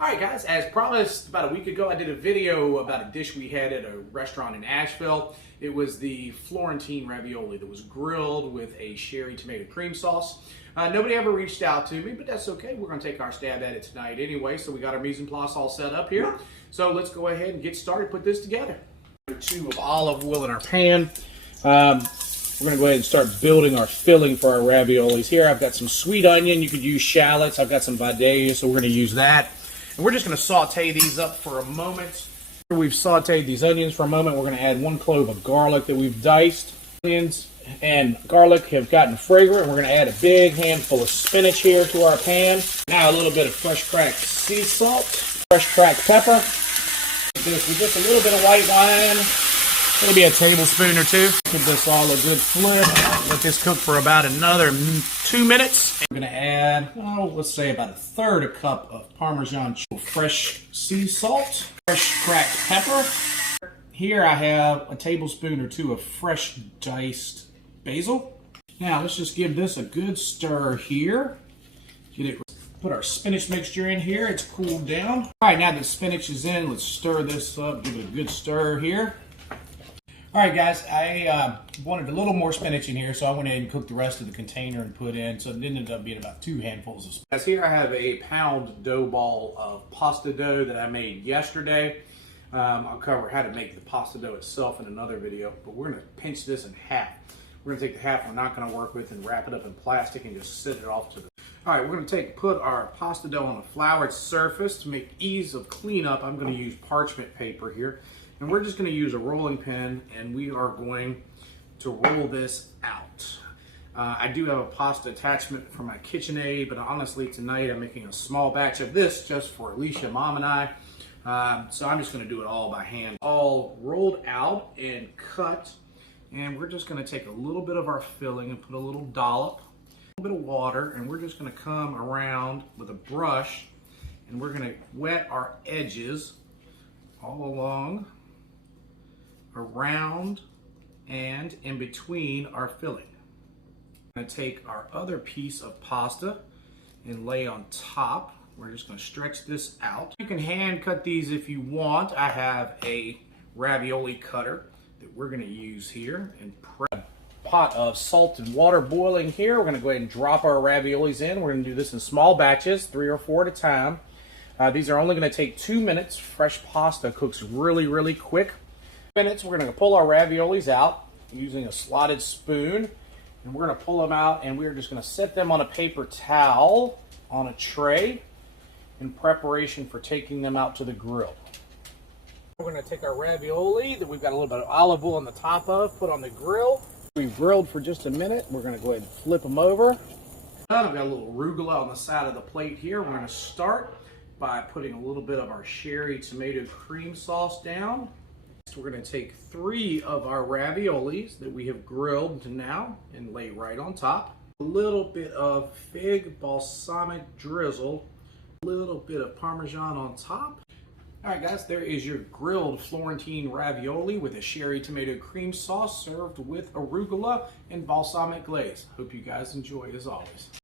All right, guys, as promised about a week ago, I did a video about a dish we had at a restaurant in Asheville. It was the Florentine ravioli that was grilled with a sherry tomato cream sauce. Nobody ever reached out to me, but that's okay. We're going to take our stab at it tonight anyway. So we got our mise en place all set up here. So let's go ahead and get started, put this together. 2 of olive oil in our pan. We're going to go ahead and start building our filling for our raviolis. Here I've got some sweet onion. You could use shallots. I've got some vadalia, so we're going to use that. And we're just going to saute these up for a moment. After we've sauteed these onions for a moment, we're going to add 1 clove of garlic that we've diced. Onions and garlic have gotten fragrant, and we're going to add a big handful of spinach here to our pan. Now a little bit of fresh cracked sea salt, fresh cracked pepper. This with just a little bit of white wine, maybe a tablespoon or 2. Give this all a good flip. Let this cook for about another 2 minutes. I'm going to add, let's say about 1/3 cup of Parmesan fresh sea salt, fresh cracked pepper. Here I have a tablespoon or 2 of fresh diced basil. Now let's just give this a good stir here. Put our spinach mixture in here. It's cooled down. All right, now that spinach is in, let's stir this up. Give it a good stir here. All right, guys, I wanted a little more spinach in here, so I went ahead and cooked the rest of the container and put in, so it ended up being about 2 handfuls of spinach. Guys, here I have a pound dough ball of pasta dough that I made yesterday. I'll cover how to make the pasta dough itself in another video, but we're going to pinch this in half. We're going to take the half we're not going to work with and wrap it up in plastic and just set it off to the... All right, we're going to put our pasta dough on a floured surface. To make ease of cleanup, I'm going to use parchment paper here. And we're just going to use a rolling pin, and we are going to roll this out. I do have a pasta attachment for my KitchenAid, but honestly tonight I'm making a small batch of this just for Alicia, Mom, and I. So I'm just going to do it all by hand. All rolled out and cut, and we're just going to take a little bit of our filling and put a little dollop, a little bit of water, and we're just going to come around with a brush, and we're going to wet our edges all along, around, and in between our filling. I'm going to take our other piece of pasta and lay on top. We're just going to stretch this out. You can hand cut these if you want. I have a ravioli cutter that we're going to use here. And a pot of salt and water boiling here. We're going to go ahead and drop our raviolis in. We're going to do this in small batches, 3 or 4 at a time. These are only going to take 2 minutes. Fresh pasta cooks really, really quick. Minutes, we're going to pull our raviolis out using a slotted spoon, and we're going to pull them out, and we're just going to set them on a paper towel on a tray in preparation for taking them out to the grill. We're going to take our ravioli that we've got a little bit of olive oil on the top of, put on the grill. We've grilled for just a minute. We're going to go ahead and flip them over. I've got a little arugula on the side of the plate here. We're going to start by putting a little bit of our sherry tomato cream sauce down. We're going to take 3 of our raviolis that we have grilled now and lay right on top. A little bit of fig balsamic drizzle, a little bit of Parmesan on top. All right, guys, there is your grilled Florentine ravioli with a sherry tomato cream sauce served with arugula and balsamic glaze. Hope you guys enjoy as always.